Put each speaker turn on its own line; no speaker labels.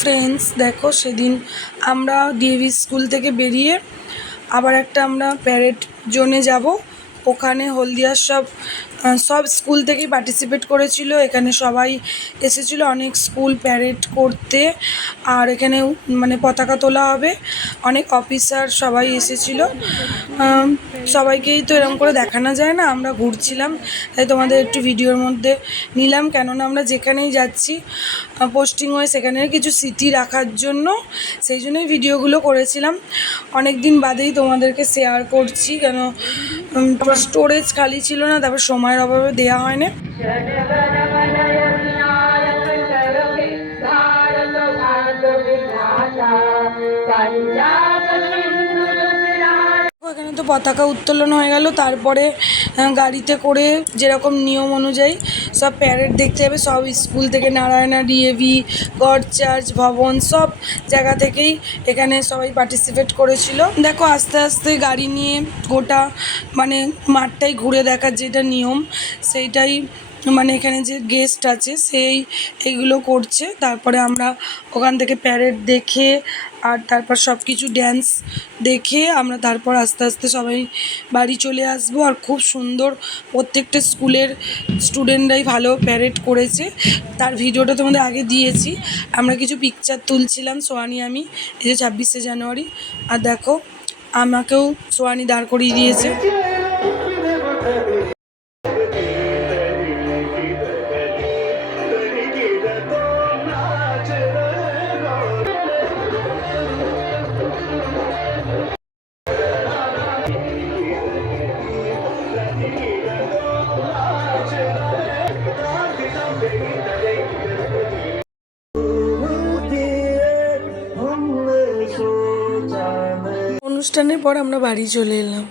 Friends দেখো সেদিন আমরা ডিএভি স্কুল থেকে বেরিয়ে আবার একটা আমরা প্যারেড জোনে যাব। ওখানে হলদিয়ার সব সব স্কুল থেকেই পার্টিসিপেট করেছিল। এখানে সবাই এসেছিল অনেক স্কুল প্যারেড করতে। আর এখানে মানে পতাকা তোলা হবে। অনেক অফিসার সবাই এসেছিল। সবাইকেই তো এরকম করে দেখানো যায় না আমরা ঘুরছিলাম তাই তোমাদের একটু ভিডিওর মধ্যে নিলাম কেননা আমরা যেখানেই যাচ্ছি পোস্টিং হয়ে সেখানে কিছু স্মৃতি রাখার জন্য সেই জন্যই ভিডিওগুলো করেছিলাম অনেক দিন বাদেই তোমাদেরকে শেয়ার করছি কেন স্টোরেজ খালি ছিল না তারপর সময়ের অভাবে দেওয়া হয় না এখানে তো পতাকা উত্তোলন হয়ে গেল। তারপরে গাড়িতে করে যেরকম নিয়ম অনুযায়ী সব প্যারেড দেখতে যাবে। সব স্কুল থেকে নারায়ণা ডিএভি গড চার্চ, ভবন সব জায়গা থেকেই এখানে সবাই পার্টিসিপেট করেছিল। দেখো, আস্তে আস্তে গাড়ি নিয়ে গোটা মানে মাঠটাই ঘুরে দেখার যেটা নিয়ম, সেইটাই মানে এখানে যে গেস্ট আছে, সেই এইগুলো করছে। তারপরে আমরা ওখান থেকে প্যারেড দেখে আর তারপর সব কিছু ড্যান্স দেখে আমরা তারপর আস্তে আস্তে সবাই বাড়ি চলে আসব। আর খুব সুন্দর প্রত্যেকটা স্কুলের স্টুডেন্টরাই ভালো প্যারেড করেছে। তার ভিডিওটা তোমাদের আগে দিয়েছি। আমরা কিছু পিকচার তুলছিলাম, সোয়ানি আমি, এই যে ছাব্বিশে জানুয়ারি। আর দেখো, আমাকেও সোয়ানি দাঁড় করিয়ে দিয়েছে। অনুষ্ঠানের পর আমরা বাড়ি চলে এলাম।